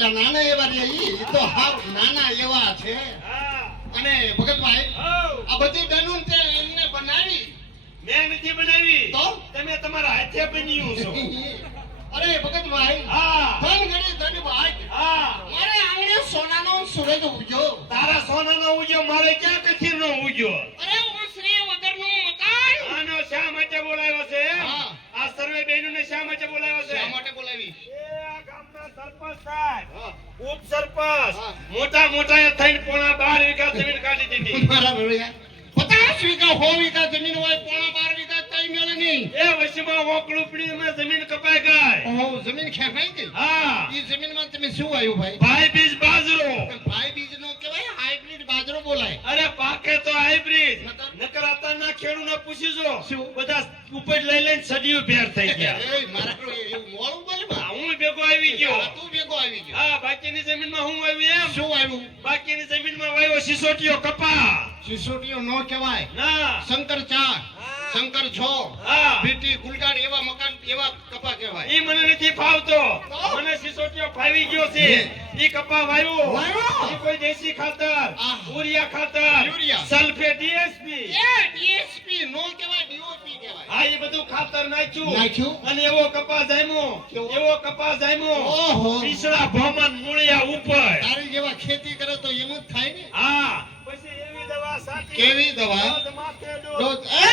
ઓલા નાના એવા રે ઈ તો હાવ નાના એવા છે. અને ભગતભાઈ આ બધી બહેનું તે એમને બનાવી? મેં નથી બનાવી. તો તમે તમારા હાથે બન્યું છો. અરે ભગતભાઈ, હા ધન ગણી ધનભાઈ, હા મારે આંગણે સોનાનો સૂરજ ઉગ્યો. તારા સોનાનો ઉજ્યો, મારે ક્યાં કથીરનો ઉજ્યો? અરે ઓસરી વગરનું મકાન. આનો શા માટે બોલાવ્યો છે? હા. આ સર્વે બહેનોને શા માટે બોલાવ્યો છે? શા માટે બોલાવી? એ આ ગામના સરપંચ સાહેબ, હા. ઉપસરપંચ, હા. મોટા મોટા એ થઈને પોણા 12 વીઘા જમીન કાઢી દીધી. બરાબર યાર. 50 વીઘા 100 વીઘા જમીન હોય, પોણા 12 વીઘા કઈ મેળે નહીં. એ વચમાં ઓકળુપડીમાં જમીન કપાઈ ગઈ. ઓહો, જમીન ખેંચાઈ ગઈ. હા ઈ જમીનમાં તમે શું આવ્યું ભાઈ? ભાઈ બીજ બાજરો. ભાઈ બીજ નો કહેવાય, હાઇબ્રિડ બાજરો બોલાય. અરે પાકે તો હાઇબ્રિડ. મતલબ? નકર અત્યારના ખેડૂતને પૂછી જો, શું? બધા ઉપજ લઈ લઈને સડિયું ભેર થઈ ગયા. એ મારા એવું મોળું બોલે બા. હા, હું ભેગો આવી ગયો. હા, તું ભેગો આવી ગયો. હા, બાકીની જમીનમાં હું આવ્યું એમ. શું આવ્યું? બાકીની જમીનમાં વાવ્યો સિસોટીયો કપા. સિસોટીઓ નો કહેવાય, ના શંકર ચા, શંકર છો, હા ભીટી ગુલગાડ એવા મકાન એવા કપા કહેવાય. ઈ મને નથી ફાવતો. મને સિસોટીયો ફાવી ગયો છે. ઈ કપા વાવ્યો. વાવ્યો? ઈ કોઈ દેશી ખાતર, આહ. યુરિયા ખાતર, યુરિયા. Sulphate, DSP. એ ડીએસપી નો કહેવાય, ડીઓપી કહેવાય. હા, એ બધું ખાતર નાખ્યું. નાખ્યું? અને એવો કપા જામ્યો. કેવો? એવો કપા જામ્યો. ઓહો. પીસળા ભોમન મૂળિયા ઉપર. તારી જેવા ખેતી કરે તો એમ જ થાય ને. હા, પછી એવી દવા સાટી. કેવી દવા? ડોઝ માથે ડોઝ. ડોઝ. એ!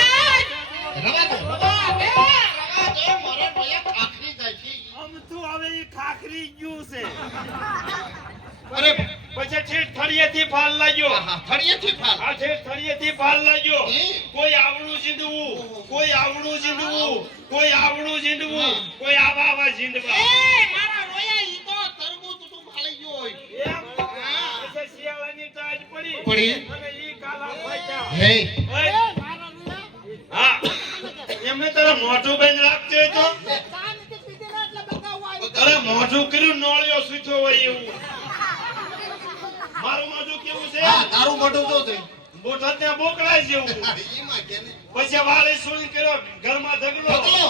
રવા દે, રવા દે, મારા ભૈયા ખાખરી જાય છે. આમ તું હવે ઈ ખાખરી ગયું છે. અરે પછી ઠેઠ થળિયેથી ફાલ લાગ્યો. આહા, ફળિયેથી ફાલ. આ ઠેઠ થળિયેથી ફાલ લાગ્યો. હે? કોઈ આવડું ઝીંડવું, કોઈ આવડું ઝીંડવું, કોઈ આવડું ઝીંડવું, કોઈ આવા આવા ઝીંડવા. એ મારા રોયા ઈ તો તરબૂચ તું ફાલી ગયો હોય. એમ? પછી શિયાળાની ટાઢ પડી. પડી. અને ઈ કાલા ફાટ્યા. હે ઓય. હા. એમને તારા મોઢું બંધ રાખજો એ તો. અરે મોઢું કર્યું નોળિયો સૂચો હોય એવું. મારું મોઢું કેવું છે? હા, તારું મોઢું તો છે. બોટા ત્યાં બોકડાય જેવું. ઈમાં કે ને. પછી વાળી સુઈ કર્યો ઘરમાં ઢગલો. ઢગલો.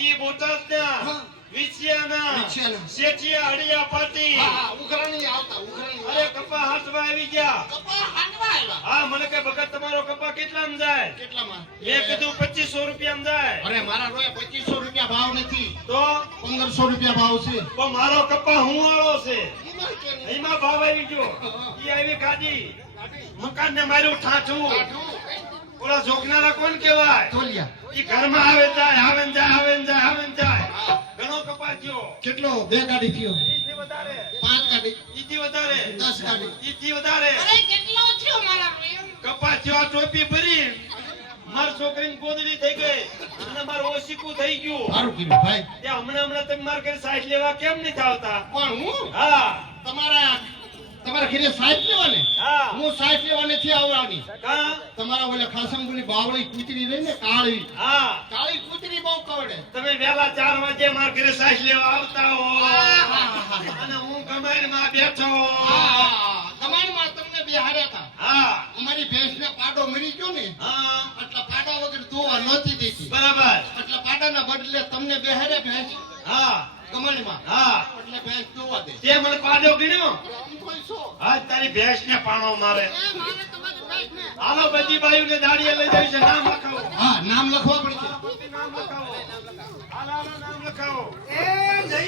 ઈ બોટા ત્યાં હા. વિછિયાના, વિછિયાના. શેઠિયા, હળિયા, પાટી. હા, ઉઘરાણી આવતા, ઉઘરાણી. અરે કપા હાથમાં આવી ગયા. કપા હાંડવા આવ્યા. હા, મને કે ભગત તમારો કપા કેટલામાં જાય? કેટલામાં? મેં કીધું 2500 રૂપિયામાં જાય. અરે મારા રોયા 2500 રૂપિયા ભાવ નથી, તો 1500 રૂપિયા ભાવ છે. તો મારો કપા હું વાળો છે. ઈમાં કે ને. એમાં ભાવ આવી ગયો. ઈ આવી ગાડી. મકાનને માર્યું ઠાઠું. કાઢું. ઓલા જોગનારા કોણ કહેવાય? તોલિયા. ઈ ઘરમાં આવે ને જાય, આવે ને જાય, આવે ને જાય, આવે ને જાય. હા. ઘણો કપા થયો. કેટલો? 2 ગાડી થયો, ઈથી વધારે, 5 ગાડી, ઈથી વધારે, 10 ગાડી. ઈથી વધારે. અરે કેટલો થયો મારા રોયા? કપા થયો. આ ટોપી ભરી મારી છોકરીની ગોદડી થઈ ગઈ અને મારું ઓશીકું થઈ ગયું. સારું કીધું ભાઈ. તે હમણાં તમે મારા ઘરે સાઈડ લેવા કેમ નથી આવતા? પણ હું હા તમારા ઘરે સાહેબ લેવા ને, હા. હું સાહેબ લેવા નથી આવવાની. કા? તમારા ઓલા ખાસમગુની બાવળી કૂતરી રહી ને, કાળી હા. કાળી કૂતરી બહુ કવડે. તમે વહેલા 4 વાગે મારા ઘરે સાઈડ લેવા આવતા હો આહાહા. અને હું કમાઈમાં બેઠો હો. કમાણીમાં તમને બેહાડ્યા હતા. હા અમારી ભેંસને પાડો મરી ગયો ને, હા એટલે પાડા વગર દોવા નહોતી દેતી. બરાબર. એટલે પાડાના બદલે તમને બેહાડ્યા ભેંસ હા કમાણીમાં, હા. એટલે ભેંસ દોવા દે. તે મને પાડો ગણ્યો. આમ કોઈ શું? હા, તારી ભેંસને પાણો મારે. એ મારે તમારી ભેંસને. હાલો બધી બાયુને દાડીએ લઈ જાય છે. નામ લખાવો. હા, નામ લખવા પડશે. નામ લખાવો. હાલો, હાલો, નામ લખાવો. એ જય